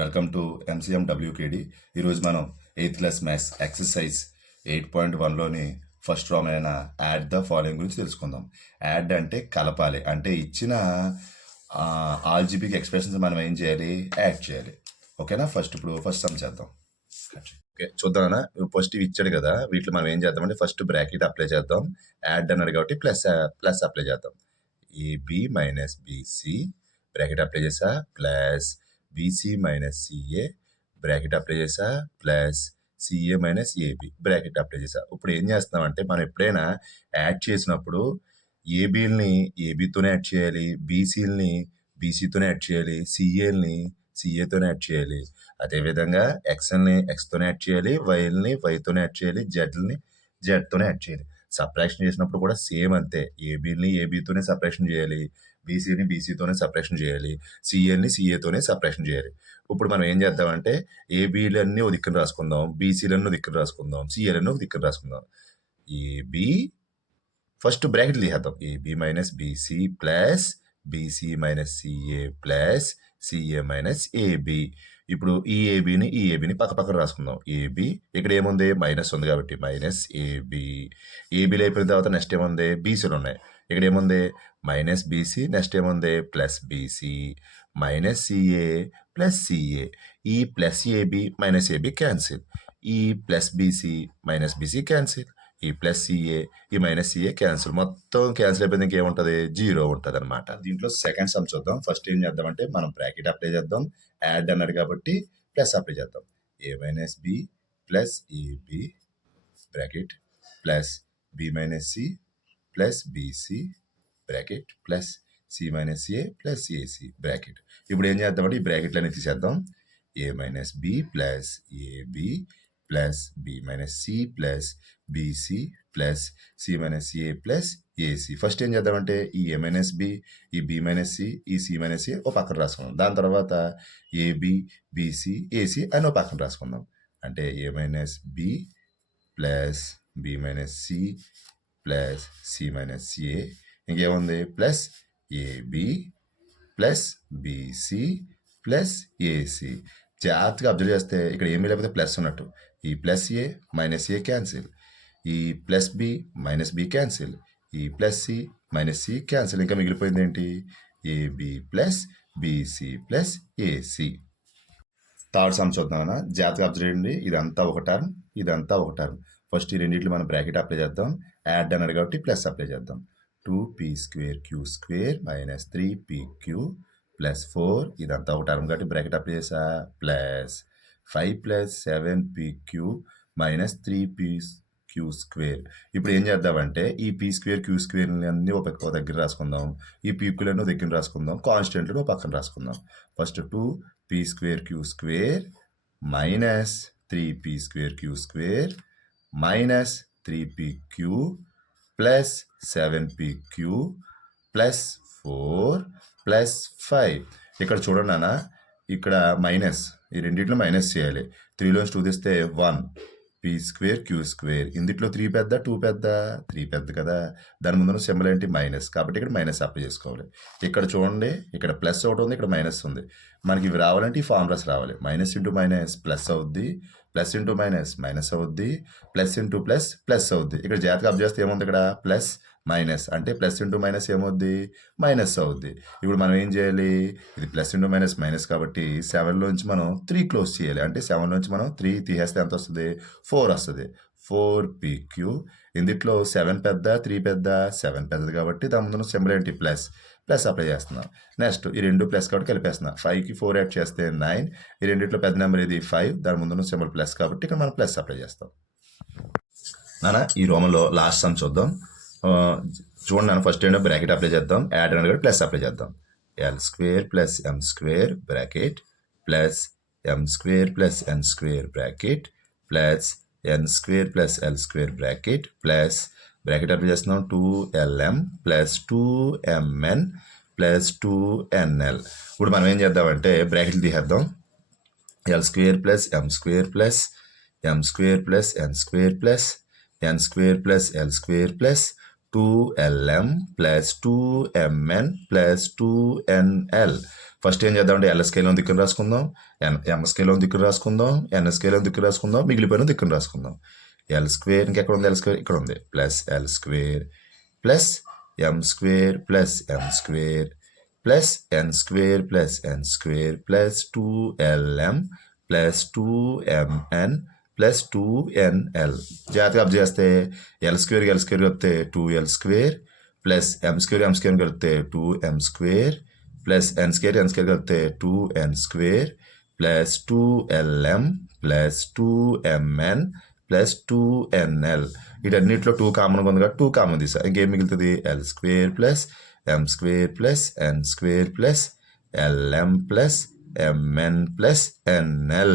Welcome to MCM డబ్ల్యూకేడి. ఈరోజు మనం 8th class maths exercise 8.1లోని ఫస్ట్ ప్రాబ్లం అయిన యాడ్ ద ఫాలోయింగ్ గురించి తెలుసుకుందాం. యాడ్ అంటే కలపాలి, అంటే ఇచ్చిన ఆల్జీబిక్ ఎక్స్ప్రెషన్స్ మనం ఏం చేయాలి, యాడ్ చేయాలి. ఓకేనా? ఫస్ట్ సమ్ చేద్దాం. ఓకే, చూద్దామన్నా. ఫస్ట్ ఇవి ఇచ్చాడు కదా, వీటిలో మనం ఏం చేద్దామంటే ఫస్ట్ బ్రాకెట్ అప్లై చేద్దాం. యాడ్ అన్నాడు కాబట్టి ప్లస్ అప్లై చేద్దాం. AB minus BC bracket apply చేసా, plus BC minus CA bracket apply చేసా, plus CA minus AB bracket apply చేసా. ఇప్పుడు ఏం చేస్తున్నామంటే మనం ఎప్పుడైనా యాడ్ చేసినప్పుడు ఏబీలని ఏబీతోనే యాడ్ చేయాలి, బీసీలని బీసీతోనే యాడ్ చేయాలి, సిఏల్ని సిఏతోనే యాడ్ చేయాలి. అదేవిధంగా ఎక్స్ఎల్ని ఎక్స్తోనే యాడ్ చేయాలి, వైల్ని వైతోనే యాడ్ చేయాలి, జెడ్ని జెడ్తోనే యాడ్ చేయాలి. సపరేషన్ చేసినప్పుడు కూడా సేమ్ అంతే. ఏబీని ఏబీతోనే సపరేషన్ చేయాలి, బీసీని బీసీతోనే సపరేషన్ చేయాలి, సిఏని సిఏతోనే సపరేషన్ చేయాలి. ఇప్పుడు మనం ఏం చేద్దామంటే ఏబీలన్నీ ఒక దిక్కున రాసుకుందాం, బీసీలన్నీ ఒక దిక్కున రాసుకుందాం, సిఏలన్నీ ఒక దిక్కున రాసుకుందాం. ఏబీ ఫస్ట్ బ్రాకెట్లు తీసేద్దాం. A B minus B C plus BC minus CA plus CA minus A B. ఇప్పుడు ఈ ఏబిని పక్క పక్కన రాసుకుందాం. ఏబి ఇక్కడ ఏముంది, మైనస్ ఉంది కాబట్టి మైనస్ ఏబి. ఏబీలు అయిపోయిన తర్వాత నెక్స్ట్ ఏముంది, బీసీలు ఉన్నాయి. ఇక్కడ ఏముంది, మైనస్ బీసీ, నెక్స్ట్ ఏముంది, plus BC minus CA plus CA. ఈ plus AB minus AB cancel, ఈ plus BC minus BC cancel, ఈ ప్లస్ సిఏ ఈ మైనస్ సిఏ క్యాన్సిల్. మొత్తం క్యాన్సిల్ అయిపోయింది, ఇంకేముంటుంది, జీరో ఉంటుంది అనమాట. దీంట్లో సెకండ్ సమ్ చూద్దాం. ఫస్ట్ ఏం చేద్దామంటే మనం బ్రాకెట్ అప్లై చేద్దాం. యాడ్ అన్నాడు కాబట్టి ప్లస్ అప్లై చేద్దాం. A minus B plus AB bracket plus B minus C plus BC bracket plus C minus A plus AC bracket. ఇప్పుడు ఏం చేద్దామంటే ఈ బ్రాకెట్లన్నీ తీసేద్దాం. A minus B plus AB plus B minus C plus BC plus C minus A plus AC. First ఏం చేద్దామంటే ఈ A minus B, ఈ బి మైనస్ సి, ఈ సి మైనస్ ఏ ఓ పక్కన రాసుకుందాం. దాని తర్వాత ఏబి బీసీ ఏసీ అని ఓ పక్కన రాసుకుందాం. అంటే A minus B plus B minus C plus C minus A, ఇంకేముంది, plus AB plus BC plus AC. జాగ్రత్తగా అబ్జర్వ్ చేస్తే ఇక్కడ ఏమీ లేకపోతే ప్లస్ ఉన్నట్టు. ఈ plus A minus A cancel, ఈ plus B minus B cancel, ఈ plus C minus C cancel. ఇంకా మిగిలిపోయింది ఏంటి, AB plus BC plus AC. Third sum చూద్దామన్నా. జాగ్రత్తగా అబ్జర్వ్ చేయండి. ఇదంతా ఒక టర్మ్, ఇదంతా ఒక టర్మ్. ఫస్ట్ ఈ రెండింటిలో మనం బ్రాకెట్ అప్లై చేద్దాం. యాడ్ అన్నాడు కాబట్టి ప్లస్ అప్లై చేద్దాం. 2p² మైనస్ 3pq ప్లస్ 4, ఇదంతా ఒక టర్మ్ కాబట్టి బ్రాకెట్ అప్లై చేసా, plus 5 plus 7pq minus 3pq². ఇప్పుడు ఏం చేద్దామంటే ఈ p²q² అన్ని ఒక దగ్గర రాసుకుందాం, ఈ pqలను దగ్గర రాసుకుందాం, కాన్స్టెంట్లను పక్కన రాసుకుందాం. First 2p²q² minus 3p²q² minus 3pq plus 7pq plus 4 plus 5. ఇక్కడ చూడండి నాన్న, ఇక్కడ మైనస్, ఈ రెండింటిలో మైనస్ చేయాలి. 3లోంచి 2 తీస్తే 1 p²q². ఇందులో 3 పెద్ద 2 పెద్ద, 3 పెద్ద కదా, దాని ముందు సింబల్ ఏంటి, మైనస్. కాబట్టి ఇక్కడ మైనస్ అప్లై చేసుకోవాలి. ఇక్కడ చూడండి, ఇక్కడ ప్లస్ ఒకటి ఉంది, ఇక్కడ మైనస్ ఉంది. మనకి ఇవి రావాలంటే ఈ ఫార్ములాస్ రావాలి. మైనస్ ఇంటూ మైనస్ ప్లస్ అవుద్ది, ప్లస్ ఇంటూ మైనస్ మైనస్ అవుద్ది, ప్లస్ ఇంటూ ప్లస్ ప్లస్ అవుద్ది. ఇక్కడ జాగ్రత్తగా అబ్జర్వ్ చేస్తే ఏముంది, ఇక్కడ ప్లస్ మైనస్, అంటే ప్లస్ ఇంటూ మైనస్ ఏమవుద్ది, మైనస్ అవుద్ది. ఇప్పుడు మనం ఏం చేయాలి, ఇది ప్లస్ ఇంటూ మైనస్ మైనస్ కాబట్టి 7లోంచి మనం 3 క్లోజ్ చేయాలి. అంటే 7లోంచి మనం 3 తీసేస్తే ఎంత వస్తుంది, 4 వస్తుంది. 4pq. ఇందులో 7 పెద్ద 3 పెద్ద, 7 పెద్దది కాబట్టి దాని ముందు సింబల్ ఏంటి, ప్లస్. ప్లస్ అప్లై చేస్తున్నాం. నెక్స్ట్ ఈ రెండు ప్లస్ కాబట్టి కలిపేస్తున్నాం. 5కి 4 యాడ్ చేస్తే 9. ఈ రెండిట్లో పెద్ద నెంబర్ ఇది 5, దాని ముందు సింబల్ ప్లస్ కాబట్టి ఇక్కడ మనం ప్లస్ అప్లై చేస్తాం. నాన్న ఈ రోమంలో లాస్ట్ సమ్ చూద్దాం. చూడండి నాన్న, ఫస్ట్ ఏంటో బ్రాకెట్ అప్లై చేద్దాం. యాడ్ అనేది ప్లస్ అప్లై చేద్దాం. l² plus m² bracket plus m² plus n² bracket plus n² plus l² bracket plus bracket apply చేస్తున్నాం. 2lm plus 2mn plus 2nl. ఇప్పుడు మనం ఏం చేద్దామంటే బ్రాకెట్లు తీసేద్దాం. l² plus m² plus m² plus n² plus n² plus l² plus 2lm plus 2mn plus 2nl. First ఏం చేద్దామంటే ఎల్ఎస్కేలో దిక్కును రాసుకుందాం, ఎంఎస్కేలో దిక్కును రాసుకుందాం, ఎన్ఎస్కేలో దిక్కును రాసుకుందాం, మిగిలిపోయిన దిక్కును రాసుకుందాం. L square ఇంకెక్కడ ఉంది? ఎల్ స్క్వేర్ ఇక్కడ ఉంది. Plus L square plus M square plus M square plus N square plus N square plus 2LM plus 2MN plus 2NL. జాగ్రత్తగా observe చేస్తే L square కలిపితే 2L square plus M square కలిపితే 2M square plus N square కలిపితే 2N square plus 2LM plus 2MN plus 2NL. వీటన్నిటిలో 2 కామన్గా ఉంది కాబట్టి 2 common తీసా. ఇంకేం మిగులుతుంది? L square plus M square plus N square plus LM plus MN plus NL.